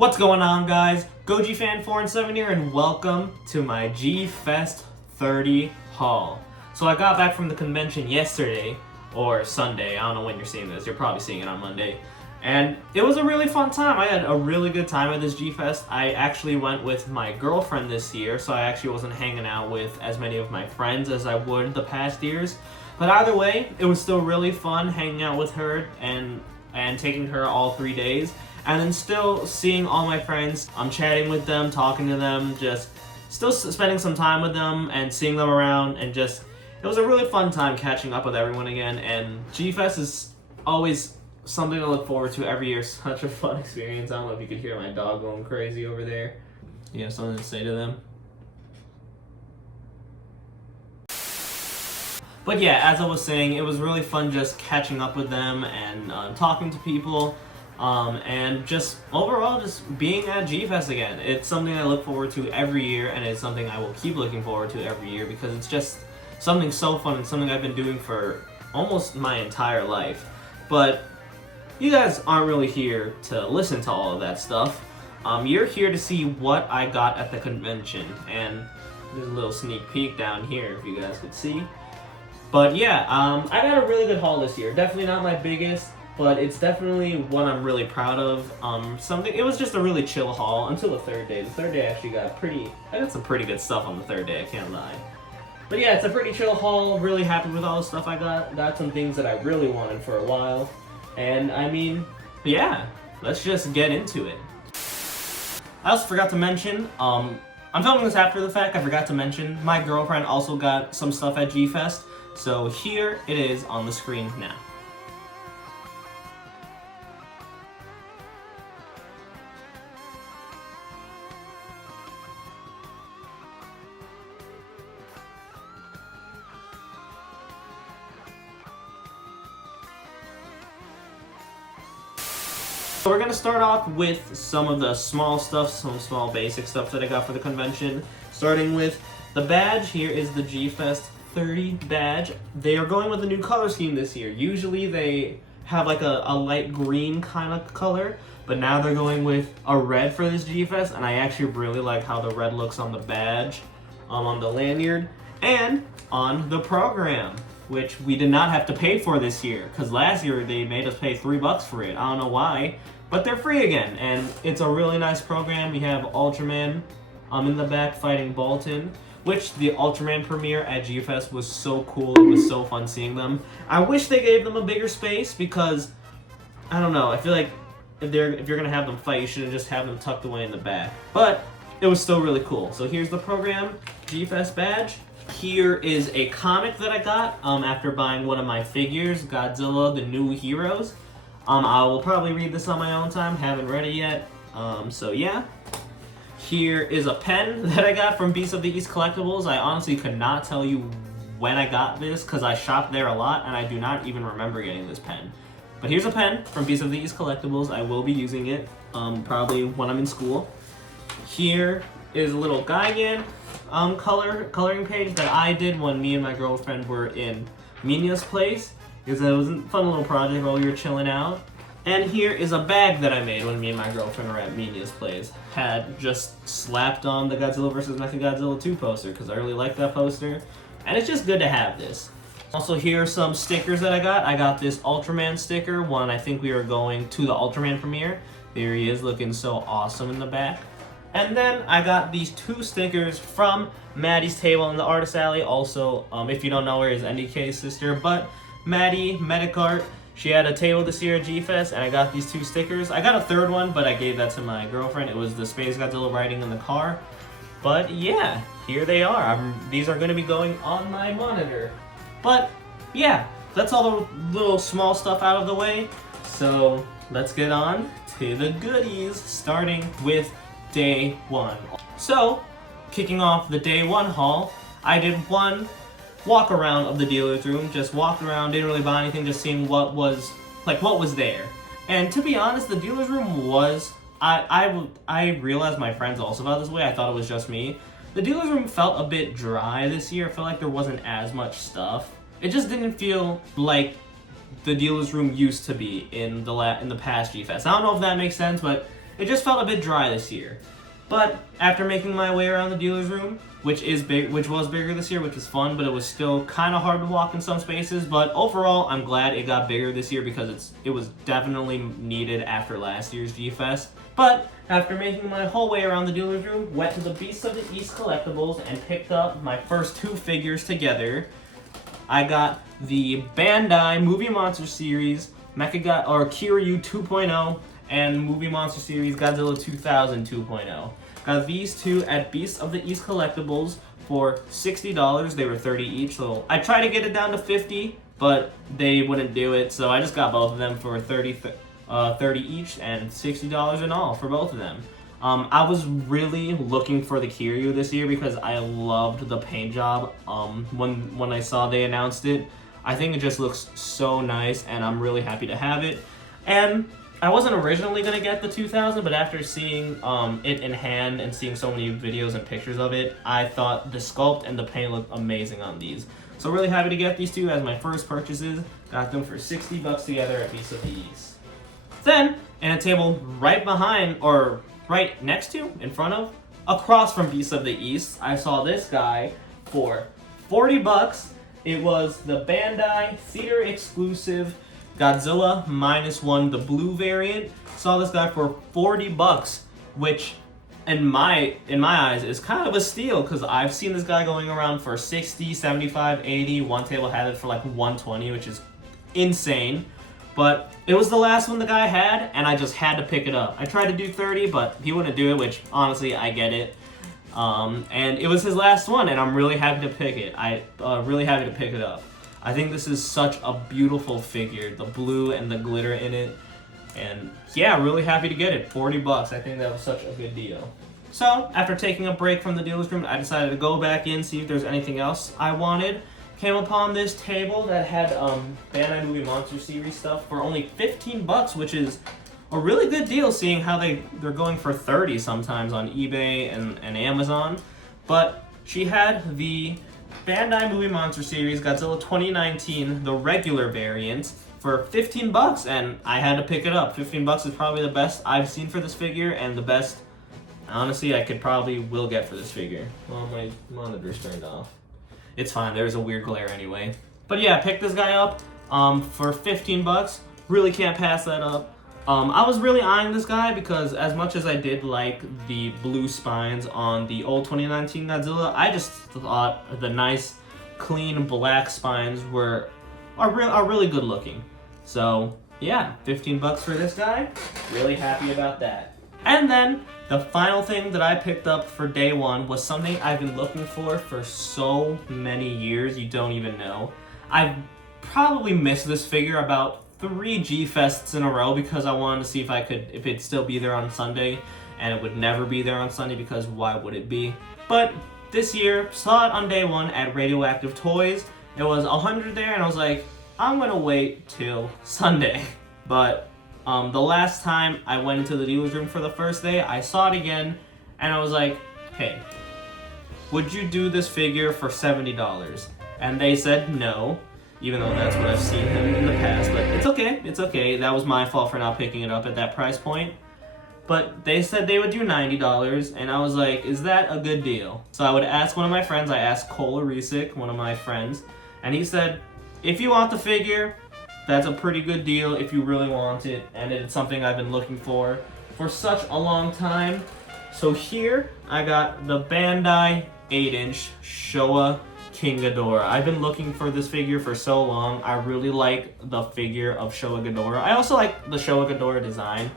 What's going on, guys? Goji Fan 4 and 7 here, and welcome to my G-Fest 30 haul. So I got back from the convention yesterday, or Sunday, I don't know when you're seeing this, you're probably seeing it on Monday. And it was a really fun time. I had a really good time at this G-Fest. I actually went with my girlfriend this year, so I actually wasn't hanging out with as many of my friends as I would the past years. But either way, it was still really fun hanging out with her and taking her all 3 days. And then still seeing all my friends, I'm chatting with them, talking to them, just still spending some time with them and seeing them around, and just, it was a really fun time catching up with everyone again. And G-Fest is always something to look forward to every year. Such a fun experience. I don't know if you could hear my dog going crazy over there. You have something to say to them? But yeah, as I was saying, it was really fun just catching up with them and talking to people. And just overall, just being at G-Fest again. It's something I look forward to every year, and it's something I will keep looking forward to every year because it's just something so fun and something I've been doing for almost my entire life. But you guys aren't really here to listen to all of that stuff. You're here to see what I got at the convention, and there's a little sneak peek down here if you guys could see. But yeah, I got a really good haul this year. Definitely not my biggest, but it's definitely one I'm really proud of. It was just a really chill haul until the third day. The third day actually I got some pretty good stuff on the third day, I can't lie. But yeah, it's a pretty chill haul. Really happy with all the stuff I got. Got some things that I really wanted for a while. And I mean, yeah, let's just get into it. I also forgot to mention, I'm filming this after the fact. I forgot to mention my girlfriend also got some stuff at G-Fest. So here it is on the screen now. So we're going to start off with some of the small stuff, some small basic stuff that I got for the convention. Starting with the badge. Here is the G-Fest 30 badge. They are going with a new color scheme this year. Usually they have like a light green kind of color, but now they're going with a red for this G-Fest, and I actually really like how the red looks on the badge, on the lanyard, and on the program, which we did not have to pay for this year, because last year they made us pay $3 for it. I don't know why, but they're free again, and it's a really nice program. We have Ultraman in the back fighting Bolton, which the Ultraman premiere at G-Fest was so cool. It was so fun seeing them. I wish they gave them a bigger space because, I don't know, I feel like if you're going to have them fight, you shouldn't just have them tucked away in the back. But it was still really cool. So here's the program G-Fest badge. Here is a comic that I got after buying one of my figures, Godzilla, the New Heroes. I will probably read this on my own time, haven't read it yet. So yeah. Here is a pen that I got from Beast of the East Collectibles. I honestly could not tell you when I got this because I shopped there a lot and I do not even remember getting this pen. But here's a pen from Beast of the East Collectibles. I will be using it probably when I'm in school. Here is a little Gigan coloring page that I did when me and my girlfriend were in Mina's place, because it was a fun little project while we were chilling out. And here is a bag that I made when me and my girlfriend were at Mina's place. Had just slapped on the Godzilla vs. Mechagodzilla 2 poster because I really like that poster, and it's just good to have this. Also, here are some stickers that I got. I got this Ultraman sticker, one I think we are going to the Ultraman premiere. There he is looking so awesome in the back. And then I got these 2 stickers from Maddie's table in the Artist Alley. Also, if you don't know her, is NDK's sister, but Maddie Medicart, she had a table this year at G-Fest, and I got these 2 stickers. I got a third one, but I gave that to my girlfriend. It was the Space Godzilla riding in the car. But yeah, here they are. These are going to be going on my monitor. But yeah, that's all the little small stuff out of the way. So let's get on to the goodies, starting with day 1. So, kicking off the day 1 haul, I did one walk around of the dealer's room. Just walked around, didn't really buy anything, just seeing what was there. And to be honest, the dealer's room was, I realized my friends also felt this way. I thought it was just me. The dealer's room felt a bit dry this year. I felt like there wasn't as much stuff. It just didn't feel like the dealer's room used to be in the past G-Fest. I don't know if that makes sense, but It just felt a bit dry this year. But after making my way around the dealer's room, which was bigger this year, which was fun, but it was still kind of hard to walk in some spaces. But overall, I'm glad it got bigger this year because it was definitely needed after last year's G-Fest. But after making my whole way around the dealer's room, went to the Beasts of the East collectibles and picked up my first 2 figures together. I got the Bandai Movie Monster Series Kiryu 2.0 and Movie Monster Series Godzilla 2000 2.0. Got these 2 at Beasts of the East collectibles for $60. They were $30 each, so I tried to get it down to $50, but they wouldn't do it, so I just got both of them for $30 each and $60 in all for both of them. I was really looking for the Kiryu this year because I loved the paint job. When I saw they announced it, I think it just looks so nice, and I'm really happy to have it. And I wasn't originally going to get the 2000, but after seeing it in hand and seeing so many videos and pictures of it, I thought the sculpt and the paint looked amazing on these. So really happy to get these 2 as my first purchases. Got them for $60 together at Beasts of the East. Then, in a table right behind, or right next to, in front of, across from Beasts of the East, I saw this guy for $40. It was the Bandai Theater exclusive Godzilla -1, the blue variant. Saw this guy for $40, which in my eyes is kind of a steal because I've seen this guy going around for 60, 75, 80. One table had it for like 120, which is insane. But it was the last one the guy had, and I just had to pick it up. I tried to do 30, but he wouldn't do it, which honestly I get it. And it was his last one, and I'm really happy to pick it. Really happy to pick it up. I think this is such a beautiful figure, the blue and the glitter in it. And yeah, really happy to get it. $40. I think that was such a good deal. So after taking a break from the dealer's room, I decided to go back in, see if there's anything else I wanted. Came upon this table that had Bandai Movie Monster Series stuff for only $15, which is a really good deal seeing how they're going for 30 sometimes on eBay and Amazon. But she had the Bandai Movie Monster Series Godzilla 2019, the regular variant, for $15, and I had to pick it up. $15 is probably the best I've seen for this figure, and the best, honestly, I will get for this figure. Well, my monitor's turned off. It's fine, there's a weird glare anyway. But yeah, picked this guy up for $15. Really can't pass that up. I was really eyeing this guy because as much as I did like the blue spines on the old 2019 Godzilla, I just thought the nice, clean black spines are really good looking. So yeah, $15 for this guy. Really happy about that. And then the final thing that I picked up for day one was something I've been looking for so many years, you don't even know. I've probably missed this figure about 3 G-Fests in a row because I wanted to see if it'd still be there on Sunday, and it would never be there on Sunday because why would it be? But this year, saw it on day one at Radioactive Toys. It was 100 there, and I was like, I'm gonna wait till Sunday. But the last time I went into the dealer's room for the first day, I saw it again, and I was like, hey, would you do this figure for $70? And they said no. Even though that's what I've seen him in the past, but it's okay. That was my fault for not picking it up at that price point. But they said they would do $90, and I was like, is that a good deal? So I would ask one of my friends, I asked Cole Arisik, one of my friends, and he said, if you want the figure, that's a pretty good deal if you really want it, and it's something I've been looking for such a long time. So here, I got the Bandai 8-inch Showa King Ghidorah. I've been looking for this figure for so long. I really like the figure of Showa Ghidorah. I also like the Showa Ghidorah design,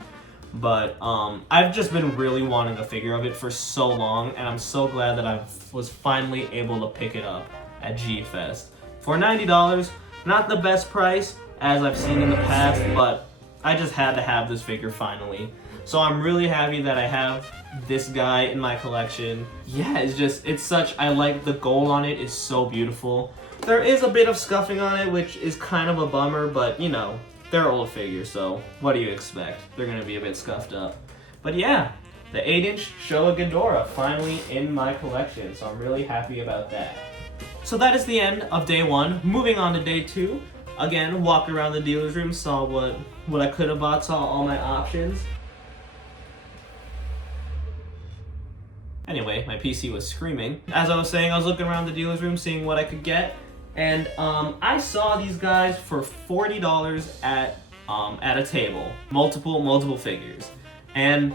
but I've just been really wanting a figure of it for so long, and I'm so glad that I was finally able to pick it up at G-Fest. For $90, not the best price as I've seen in the past, but I just had to have this figure finally. So I'm really happy that I have this guy in my collection. Yeah, I like the gold on it is so beautiful. There is a bit of scuffing on it, which is kind of a bummer, but you know, they're old figures, so what do you expect? They're gonna be a bit scuffed up. But yeah, the 8-inch Showa Ghidorah finally in my collection, so I'm really happy about that. So that is the end of day one. Moving on to day two. Again, walked around the dealer's room, saw what I could have bought, saw all my options. Anyway, my PC was screaming. As I was saying, I was looking around the dealer's room seeing what I could get, and I saw these guys for $40 at a table. Multiple figures. And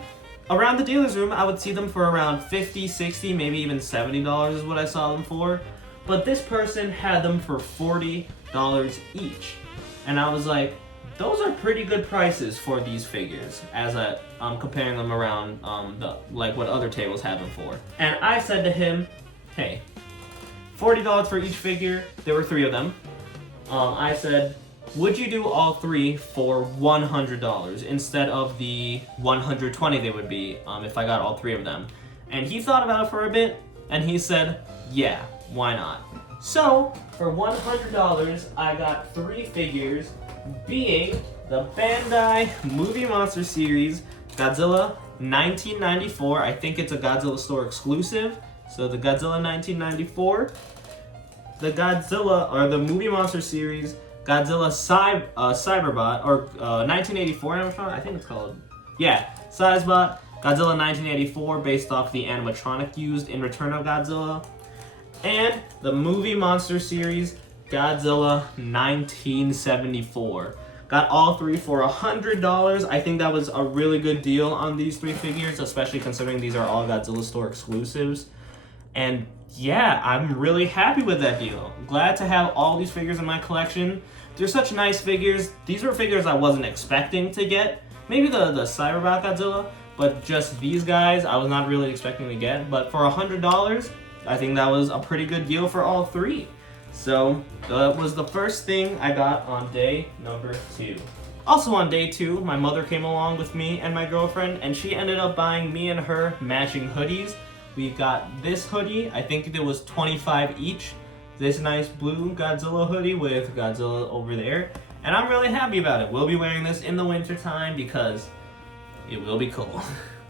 around the dealer's room, I would see them for around $50, $60, maybe even $70 is what I saw them for. But this person had them for $40 each. And I was like, those are pretty good prices for these figures, as I'm comparing them around like what other tables have them for. And I said to him, hey, $40 for each figure. There were 3 of them. I said, would you do all 3 for $100 instead of the $120 they would be if I got all 3 of them? And he thought about it for a bit, and he said, yeah, why not? So, for $100, I got 3 figures, being the Bandai Movie Monster Series Godzilla 1994. I think it's a Godzilla store exclusive. So the Godzilla 1994, the Godzilla, or the Movie Monster Series Godzilla Cyberbot, or 1984 animatronic, I think it's called. Yeah, Sizebot, Godzilla 1984, based off the animatronic used in Return of Godzilla. And the Movie Monster Series Godzilla 1974. Got all 3 for $100. I think that was a really good deal on these 3 figures, especially considering these are all Godzilla store exclusives. And yeah, I'm really happy with that deal. Glad to have all these figures in my collection. They're such nice figures. These were figures I wasn't expecting to get. Maybe the Cyberbot Godzilla, but just these guys I was not really expecting to get. But for $100, I think that was a pretty good deal for all 3. So that was the first thing I got on day number 2. Also on day 2, my mother came along with me and my girlfriend, and she ended up buying me and her matching hoodies. We got this hoodie, I think it was $25 each. This nice blue Godzilla hoodie with Godzilla over there. And I'm really happy about it. We'll be wearing this in the winter time because it will be cold.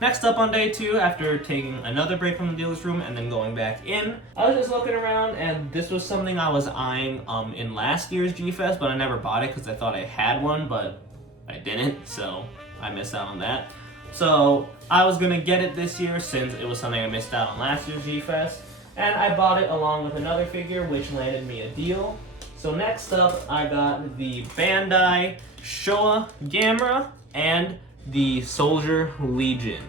Next up on day 2, after taking another break from the dealer's room and then going back in, I was just looking around, and this was something I was eyeing in last year's G-Fest, but I never bought it because I thought I had one, but I didn't, so I missed out on that. So I was gonna get it this year since it was something I missed out on last year's G-Fest, and I bought it along with another figure, which landed me a deal. So next up, I got the Bandai Showa Gamera and the Soldier Legion.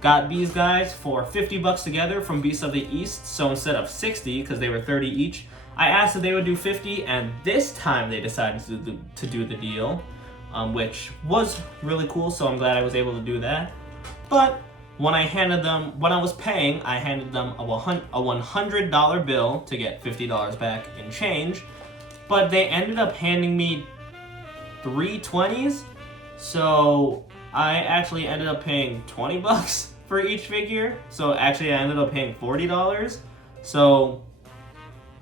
Got these guys for $50 together from Beasts of the East, so instead of 60, because they were 30 each, I asked if they would do 50, and this time they decided to do the deal, which was really cool, so I'm glad I was able to do that. But when I was paying, I handed them a $100 bill to get $50 back in change, but they ended up handing me 3 20s, so I actually ended up paying $20 for each figure. So actually I ended up paying $40. So,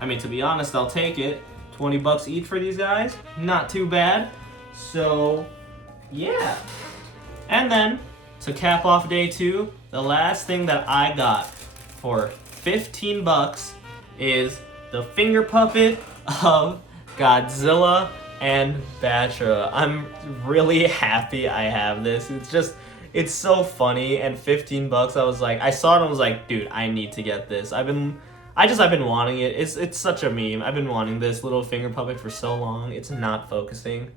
I mean, to be honest, I'll take it. $20 each for these guys. Not too bad. So, yeah. And then, to cap off day 2, the last thing that I got for $15 is the finger puppet of Godzilla and Batra. I'm really happy I have this. It's so funny, and $15, I was like, I saw it and I was like, dude, I need to get this. I've been wanting it. It's such a meme. I've been wanting this little finger puppet for so long. It's not focusing.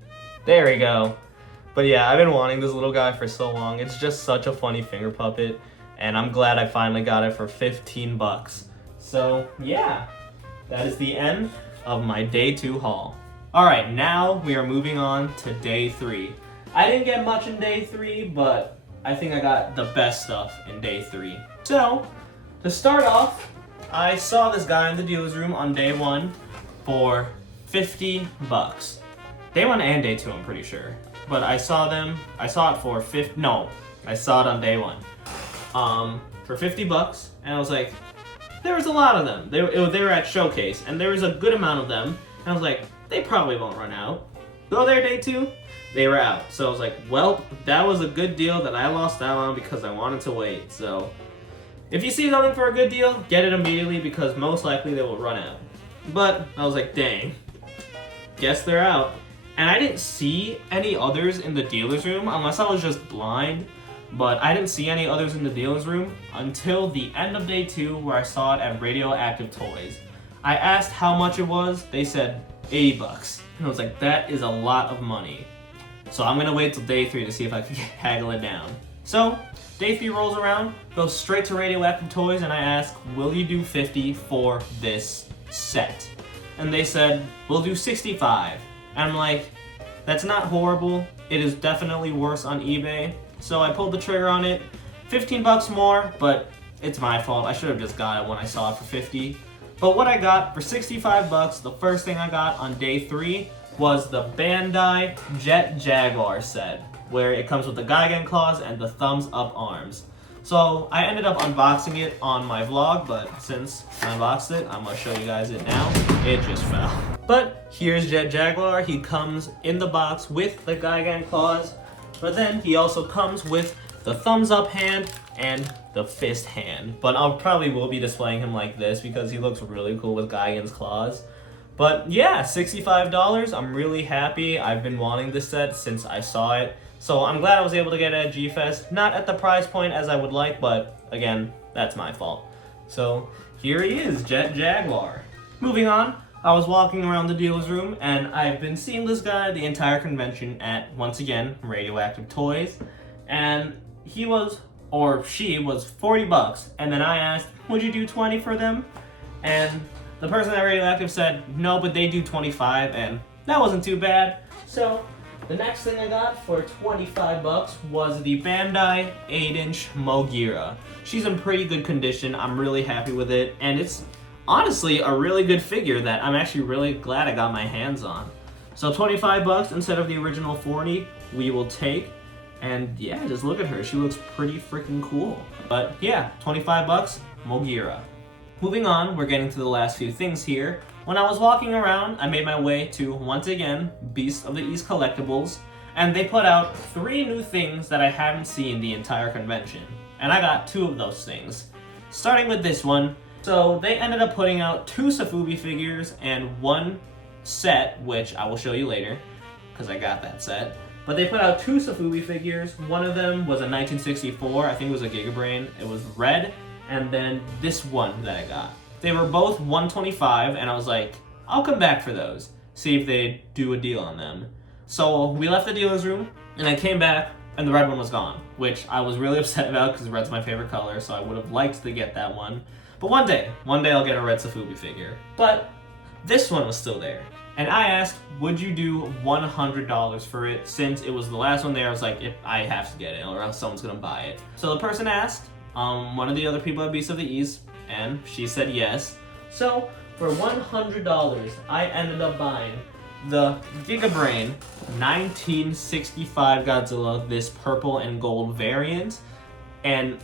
There we go. But yeah, I've been wanting this little guy for so long. It's just such a funny finger puppet, and I'm glad I finally got it for $15. So yeah, that is the end of my day 2 haul. Alright, now we are moving on to day 3. I didn't get much in day 3, but I think I got the best stuff in day 3. So, to start off, I saw this guy in the dealer's room on day 1 for $50. Day 1 and day 2, I'm pretty sure. But I saw it for I saw it on day 1. For $50, and I was like, there was a lot of them. They were at Showcase, and there was a good amount of them, and I was like, they probably won't run out. Go there day 2, they were out. So I was like, well, that was a good deal that I lost out on because I wanted to wait. So if you see something for a good deal, get it immediately because most likely they will run out. But I was like, dang, guess they're out. And I didn't see any others in the dealer's room unless I was just blind. but I didn't see any others in the dealer's room until the end of day 2 where I saw it at Radioactive Toys. I asked how much it was, they said 80 bucks. And I was like, that is a lot of money. So I'm gonna wait till day 3 to see if I can haggle it down. So, day 3 rolls around, go straight to Radioactive Toys, and I ask, will you do 50 for this set? And they said, we'll do 65. And I'm like, that's not horrible. It is definitely worse on eBay. So I pulled the trigger on it. 15 bucks more, but it's my fault. I should have just got it when I saw it for 50. But what I got for 65 bucks, the first thing I got on day 3 was the Bandai Jet Jaguar set, where it comes with the Gigan claws and the thumbs up arms. So I ended up unboxing it on my vlog, but since I unboxed it, I'm gonna show you guys it now. It just fell. But here's Jet Jaguar. He comes in the box with the Gigan claws, but then he also comes with the thumbs up hand and the fist hand. But I probably will be displaying him like this because he looks really cool with Gigan's claws. But yeah, $65. I'm really happy. I've been wanting this set since I saw it. So I'm glad I was able to get it at G-Fest. Not at the price point as I would like, but again, that's my fault. So here he is, Jet Jaguar. Moving on, I was walking around the dealer's room and I've been seeing this guy the entire convention at, once again, Radioactive Toys. And he was, or she was 40 bucks. And then I asked, would you do 20 for them? And the person at Radioactive said, no, but they do 25, and that wasn't too bad. So the next thing I got for 25 bucks was the Bandai 8-inch Mogira. She's in pretty good condition. I'm really happy with it, and it's honestly a really good figure that I'm actually really glad I got my hands on. So 25 bucks instead of the original 40, we will take. And yeah, just look at her. She looks pretty freaking cool. But yeah, 25 bucks, Mogira. Moving on, we're getting to the last few things here. When I was walking around, I made my way to, once again, Beast of the East Collectibles, and they put out 3 new things that I haven't seen the entire convention. And I got 2 of those things. Starting with this one. So they ended up putting out 2 Safubi figures and 1 set, which I will show you later, because I got that set. But they put out 2 Safubi figures. One of them was a 1964, I think it was a Gigabrain. It was red. And then this one that I got. They were both $125, and I was like, I'll come back for those, see if they do a deal on them. So we left the dealer's room, and I came back, and the red one was gone, which I was really upset about because red's my favorite color, so I would have liked to get that one. But one day I'll get a red Safubi figure. But this one was still there. And I asked, would you do $100 for it? Since it was the last one there, I was like, I have to get it, or else someone's gonna buy it. So the person asked, one of the other people at Beast of the East, and she said yes. So for $100, I ended up buying the Gigabrain 1965 Godzilla, this purple and gold variant, and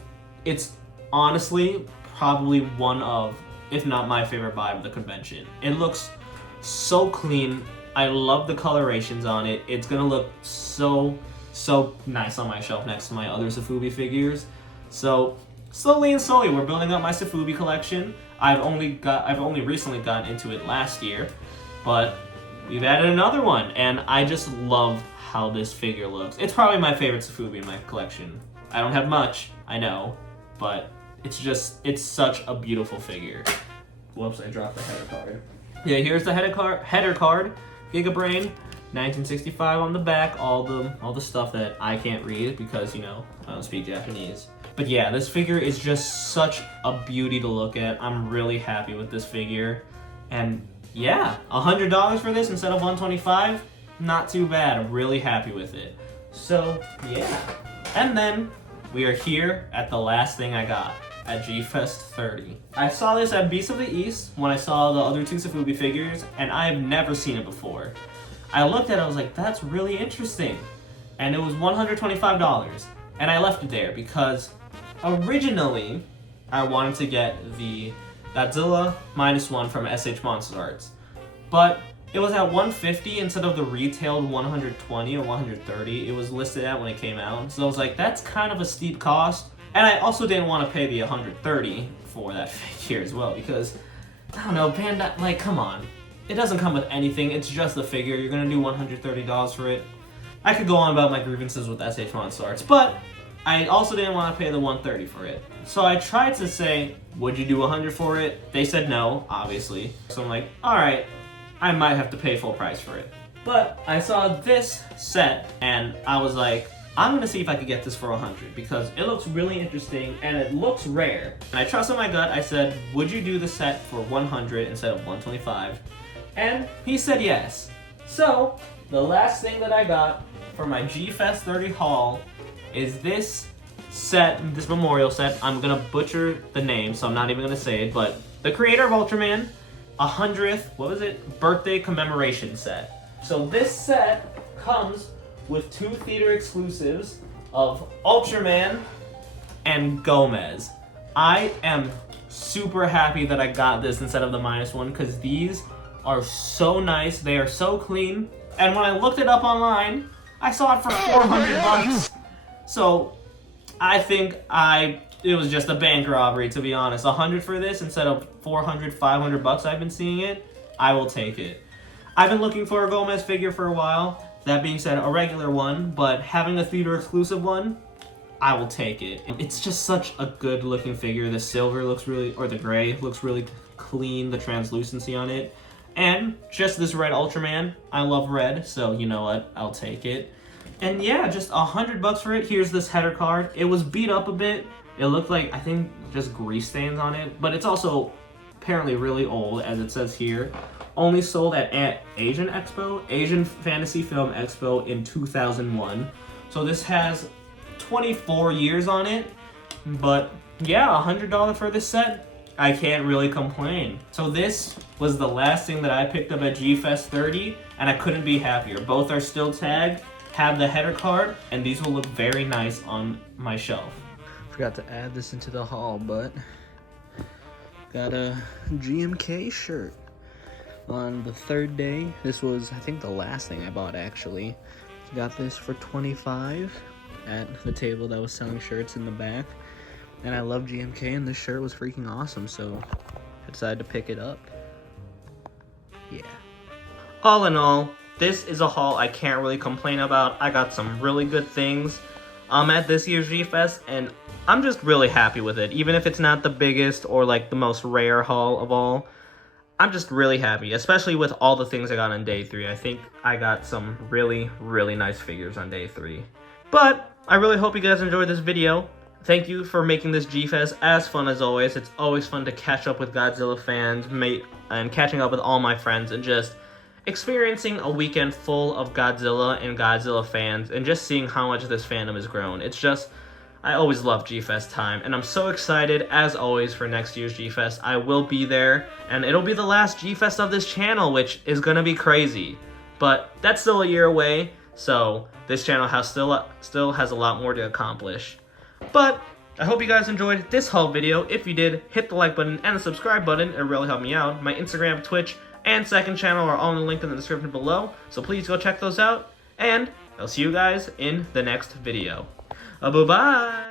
it's honestly probably one of, if not my favorite buy of the convention. It looks so clean. I love the colorations on it. It's gonna look so nice on my shelf next to my other Safubi figures. So slowly and slowly, we're building up my Safubi collection. I've only recently gotten into it last year, but we've added another one, and I just love how this figure looks. It's probably my favorite Safubi in my collection. I don't have much, I know, but it's such a beautiful figure. Whoops, I dropped the header card. Yeah, here's the header card. Gigabrain, 1965 on the back, all the stuff that I can't read because, you know, I don't speak Japanese. But yeah, this figure is just such a beauty to look at. I'm really happy with this figure. And yeah, $100 for this instead of $125, not too bad. I'm really happy with it. So yeah. And then we are here at the last thing I got at G-Fest 30. I saw this at Beast of the East when I saw the other 2 Safubi figures, and I've never seen it before. I looked at it, I was like, that's really interesting. And it was $125. And I left it there because originally I wanted to get the Godzilla -1 from SH Monster Arts. But it was at $150 instead of the retailed $120 or $130 it was listed at when it came out. So I was like, that's kind of a steep cost. And I also didn't want to pay the $130 for that figure as well because, I don't know, Bandai, like, come on. It doesn't come with anything, it's just the figure. You're gonna do $130 for it. I could go on about my grievances with SH Monster Arts, but I also didn't want to pay the $130 for it. So I tried to say, would you do $100 for it? They said no, obviously. So I'm like, all right, I might have to pay full price for it. But I saw this set and I was like, I'm gonna see if I could get this for $100 because it looks really interesting and it looks rare. And I trusted my gut. I said, would you do the set for $100 instead of $125? And he said yes. So the last thing that I got for my G-Fest 30 haul is this set, this memorial set. I'm gonna butcher the name, so I'm not even gonna say it, but the creator of Ultraman, 100th, what was it? Birthday commemoration set. So this set comes with 2 theater exclusives of Ultraman and Gomez. I am super happy that I got this instead of the -1 because these are so nice. They are so clean. And when I looked it up online, I saw it for 400 bucks. So I think it was just a bank robbery, to be honest. 100 for this instead of 400, 500 bucks I've been seeing it. I will take it. I've been looking for a Gomez figure for a while. That being said, a regular one, but having a theater exclusive one, I will take it. It's just such a good looking figure. The silver looks really, or the gray looks really clean, the translucency on it. And just this red Ultraman. I love red, so you know what, I'll take it. And yeah, just 100 bucks for it. Here's this header card. It was beat up a bit. It looked like, I think, just grease stains on it, but it's also apparently really old, as it says here. Only sold at Asian Expo, Asian Fantasy Film Expo in 2001. So this has 24 years on it, but yeah, $100 for this set. I can't really complain. So this was the last thing that I picked up at G-Fest 30, and I couldn't be happier. Both are still tagged, have the header card, and these will look very nice on my shelf. Forgot to add this into the haul, but got a GMK shirt. On the 3rd day, this was, I think, the last thing I bought, actually. Got this for $25 at the table that was selling shirts in the back. And I love GMK, and this shirt was freaking awesome, so I decided to pick it up. Yeah. All in all, this is a haul I can't really complain about. I got some really good things at this year's G-Fest, and I'm just really happy with it. Even if it's not the biggest or like the most rare haul of all, I'm just really happy, especially with all the things I got on day 3. I think I got some really, really nice figures on day 3. But I really hope you guys enjoyed this video. Thank you for making this G-Fest as fun as always. It's always fun to catch up with Godzilla fans and catching up with all my friends and just experiencing a weekend full of Godzilla and Godzilla fans and just seeing how much this fandom has grown. It's just, I always love G-Fest time, and I'm so excited, as always, for next year's G-Fest. I will be there, and it'll be the last G-Fest of this channel, which is gonna be crazy. But that's still a year away, so this channel still has a lot more to accomplish. But I hope you guys enjoyed this haul video. If you did, hit the like button and the subscribe button. It really helped me out. My Instagram, Twitch, and second channel are all linked in the description below, so please go check those out, and I'll see you guys in the next video. Bye-bye!